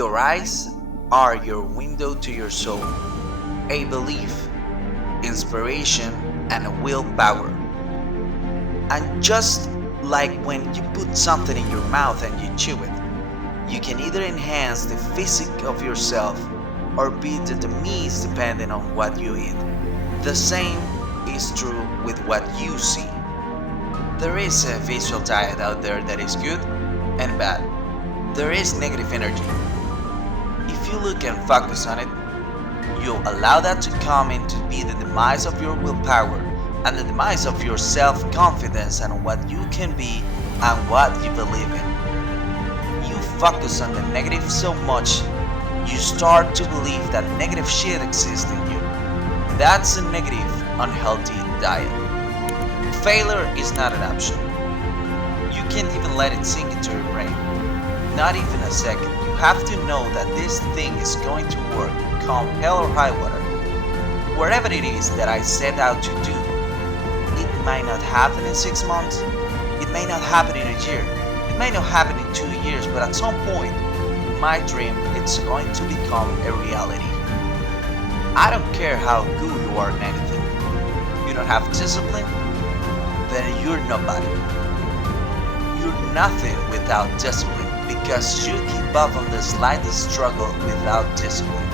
Your eyes are your window to your soul, a belief, inspiration, and a willpower. And just like when you put something in your mouth and you chew it, you can either enhance the physique of yourself or be the means depending on what you eat. The same is true with what you see. There is a visual diet out there that is good and bad. There is negative energy. If you look and focus on it, you'll allow that to come in to be the demise of your willpower and the demise of your self-confidence and what you can be and what you believe in. You focus on the negative so much, you start to believe that negative shit exists in you. That's a negative, unhealthy diet. Failure is not an option. You can't even let it sink into your brain. Not even a second. You have to know that this thing is going to work, come hell or high water. Whatever it is that I set out to do, it might not happen in 6 months, it may not happen in a year, it may not happen in 2 years, but at some point, my dream is going to become a reality. I don't care how good you are in anything. You don't have discipline, then you're nobody. You're nothing without discipline because you give up on the slightest struggle without discipline.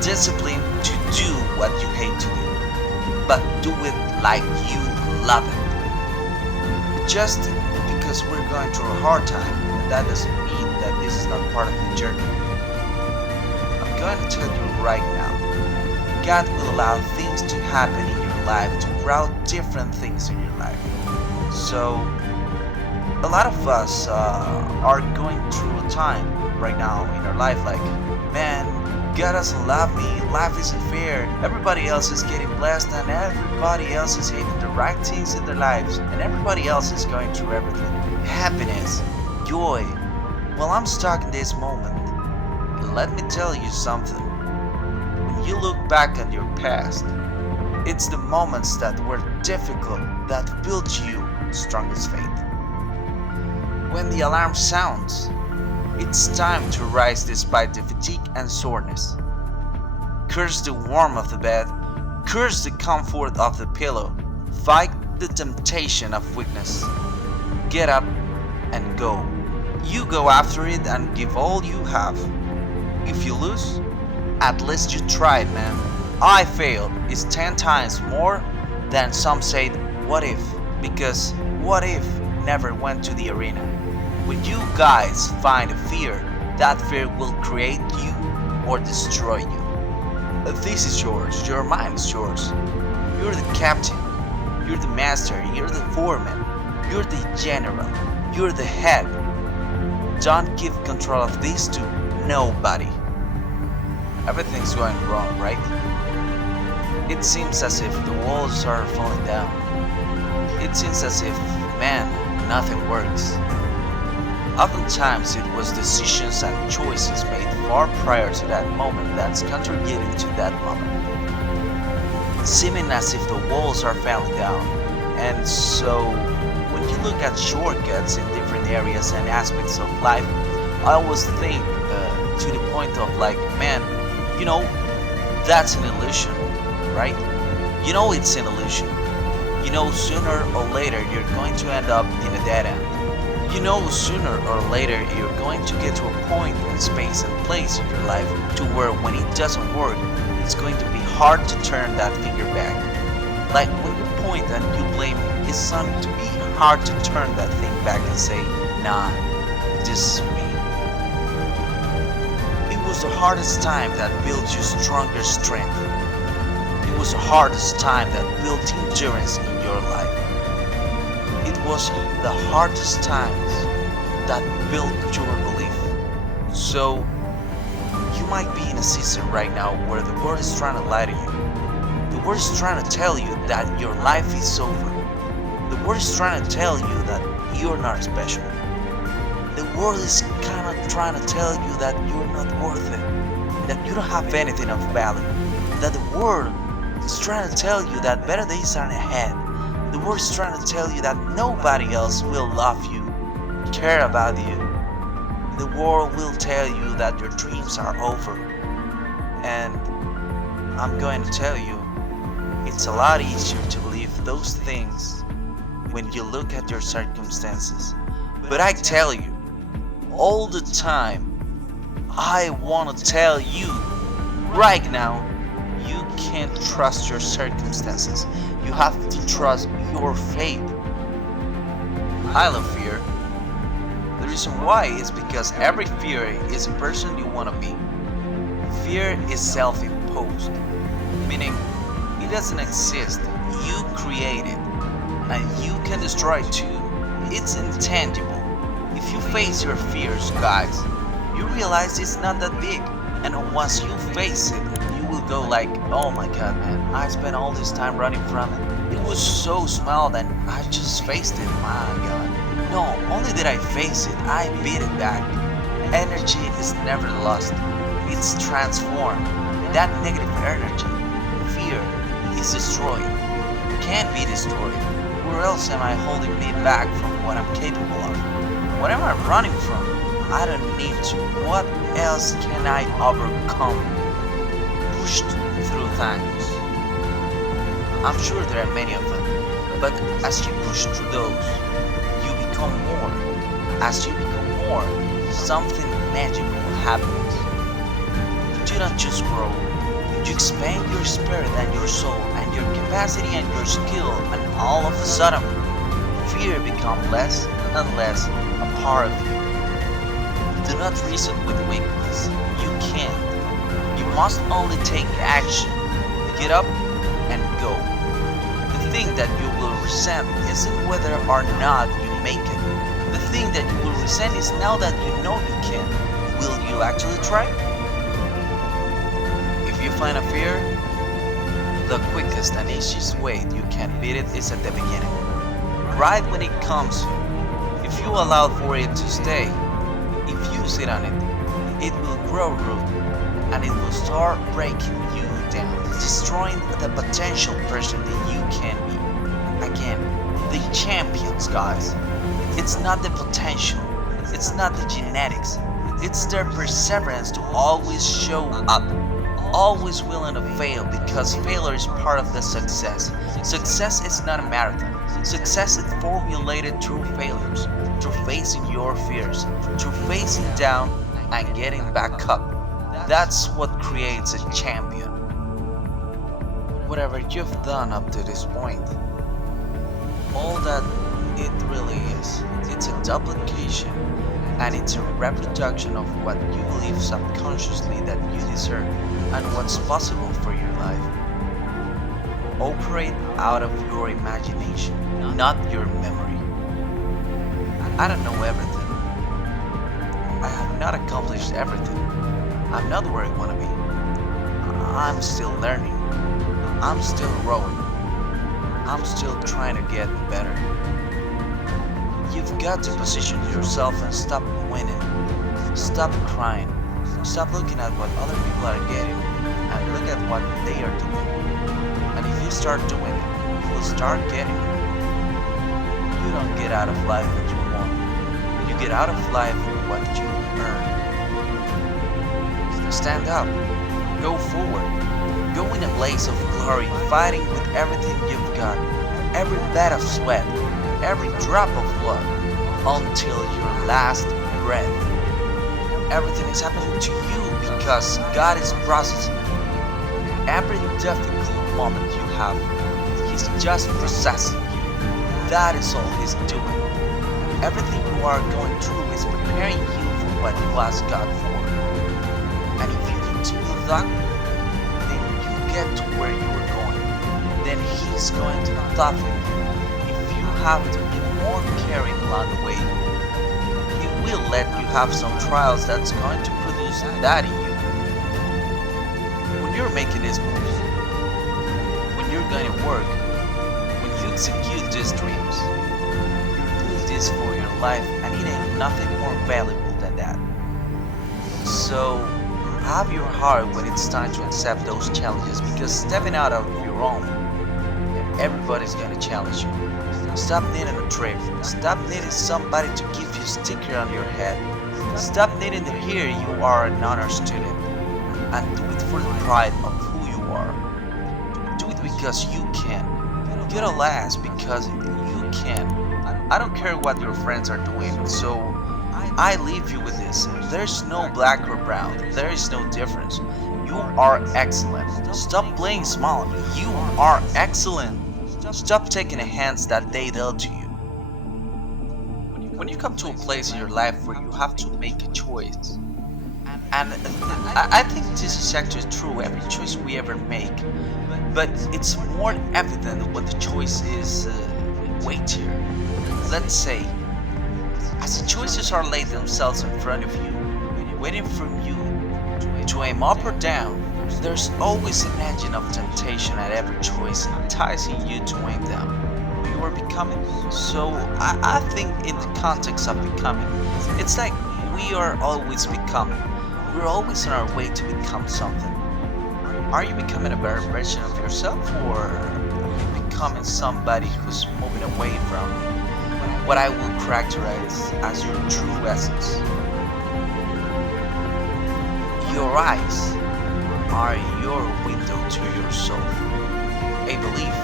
Discipline to do what you hate to do, but do it like you love it. Just because we're going through a hard time, that doesn't mean that this is not part of the journey. I'm going to tell you right now, God will allow things to happen in your life to grow out different things in your life. So, a lot of us are going through a time right now in our life like, man, God doesn't love me, life isn't fair, everybody else is getting blessed and everybody else is hitting the right things in their lives and everybody else is going through everything. Happiness, joy. Well, I'm stuck in this moment. Let me tell you something. When you look back on your past, it's the moments that were difficult that built you strongest faith. When the alarm sounds, it's time to rise despite the fatigue and soreness. Curse the warmth of the bed, curse the comfort of the pillow, fight the temptation of weakness. Get up and go. You go after it and give all you have. If you lose, at least you tried, man. I failed is 10 times more than some say what if, because what if never went to the arena. When you guys find a fear, that fear will create you or destroy you. This is yours, your mind is yours. You're the captain, you're the master, you're the foreman, you're the general, you're the head. Don't give control of this to nobody. Everything's going wrong, right? It seems as if the walls are falling down. It seems as if, man, nothing works. Oftentimes it was decisions and choices made far prior to that moment that's contributing to that moment. Seeming as if the walls are falling down. And so, when you look at shortcuts in different areas and aspects of life, I always think to the point of like, man, you know, that's an illusion, right? You know it's an illusion. You know sooner or later you're going to end up in a dead end. You know sooner or later you're going to get to a point in space and place in your life to where when it doesn't work, it's going to be hard to turn that finger back. Like when you point and you blame, it's going to be hard to turn that thing back and say, nah, this is me. It was the hardest time that built you stronger strength. It was the hardest time that built endurance in your life. It was the hardest times that built your belief. So, you might be in a season right now where the world is trying to lie to you. The world is trying to tell you that your life is over. The world is trying to tell you that you're not special. The world is kind of trying to tell you that you're not worth it, that you don't have anything of value, that the world is trying to tell you that better days are ahead. The world is trying to tell you that nobody else will love you, care about you. The world will tell you that your dreams are over. And I'm going to tell you, it's a lot easier to believe those things when you look at your circumstances. But I tell you, all the time, I want to tell you right now, you can't trust your circumstances. You have to trust your faith. I love fear. The reason why is because every fear is a person you want to be. Fear is self-imposed, meaning it doesn't exist. You create it, and you can destroy it too. It's intangible. If you face your fears, guys, you realize it's not that big. And once you face it, you will go like, oh my god, man, I spent all this time running from it. It was so small that I just faced it, my god. No, only did I face it, I beat it back. Energy is never lost, it's transformed. That negative energy, fear, is destroyed. Can't be destroyed. Where else am I holding me back from what I'm capable of? What am I running from? I don't need to. What else can I overcome? Pushed through things. I'm sure there are many of them, but as you push through those, you become more. As you become more, something magical happens. You don't just grow, you expand your spirit and your soul and your capacity and your skill, and all of a sudden, fear becomes less and less a part of you. Do not reason with weakness. You can't. You must only take action. Get up and go. The thing that you will resent isn't whether or not you make it. The thing that you will resent is now that you know you can. Will you actually try? If you find a fear, the quickest and easiest way you can beat it is at the beginning. Right when it comes, if you allow for it to stay, if you sit on it, it will grow root and it will start breaking you down, destroying the potential person that you can be. Again, the champions, guys. It's not the potential, it's not the genetics, it's their perseverance to always show up, always willing to fail, because failure is part of the success. Success is not a marathon. Success is formulated through failures, through facing your fears, through facing down and getting back up. That's what creates a champion. Whatever you've done up to this point, all that it really is, it's a duplication and it's a reproduction of what you believe subconsciously that you deserve and what's possible for your life. Operate out of your imagination, not your memory. I don't know everything. I have not accomplished everything. I'm not where I want to be. I'm still learning. I'm still growing. I'm still trying to get better. You've got to position yourself and stop winning. Stop crying. Stop looking at what other people are getting and look at what they are doing. And if you start doing it, you will start getting it. You don't get out of life what you want. You get out of life what you earn. Stand up. Go forward. Go in a blaze of glory, fighting with everything you've got. Every bed of sweat, every drop of blood, until your last breath. Everything is happening to you because God is processing you. Every difficult moment you have, He's just processing you. That is all He's doing. Everything you are going through is preparing you for what you ask God for. And if you continue that, then you get to where you are going. Then He's going to toughen you. If you have to be more caring along the way, He will let you have some trials that's going to produce that in you. When you're making these moves, when you're going to work, when you execute these dreams, you're doing this for your life, and it ain't nothing more valuable than that. So have your heart when it's time to accept those challenges, because stepping out of your own, everybody's gonna challenge you. Stop needing a trip. Stop needing somebody to give you a sticker on your head. Stop needing to hear you are an honor student and do it for the pride of who you are. Do it because you can. Get a last because you can. I don't care what your friends are doing, so I leave you with this. There's no black or brown. There is no difference. You are excellent. Stop playing small. You are excellent. Stop taking the hands that they dealt to you. When you come to a place in your life where you have to make a choice, and I think this is actually true every choice we ever make, but it's more evident when the choice is weightier. Let's say, as the choices are laid themselves in front of you, waiting for you to aim up or down, there's always an engine of temptation at every choice enticing you to aim down. You are becoming. So I think in the context of becoming, it's like we are always becoming. We're always on our way to become something. Are you becoming a better version of yourself, or are you becoming somebody who's moving away from what I will characterize as your true essence? Your eyes are your window to your soul, a belief,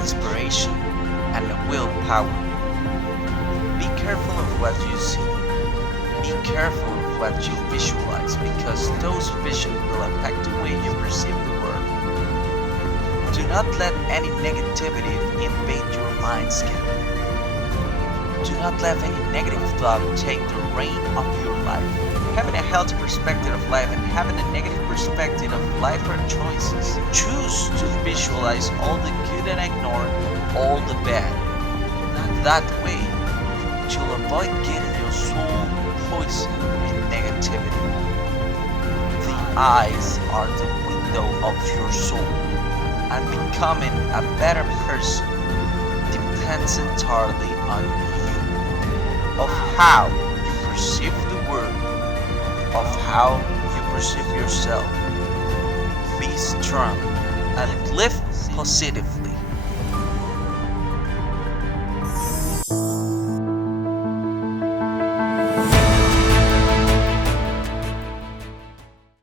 inspiration, and a willpower. Be careful of what you see. Be careful of what you visualize, because those visions will affect the way you perceive the world. Do not let any negativity invade your mindscape. Do not let any negative thought take the reign of your life. Having a healthy perspective of life and having a negative perspective of life are choices. Choose to visualize all the good and ignore all the bad. That way, you'll avoid getting your soul poisoned in negativity. The eyes are the window of your soul, and becoming a better person depends entirely on you, of how you perceive the world, of how you perceive yourself. Be strong and live positively.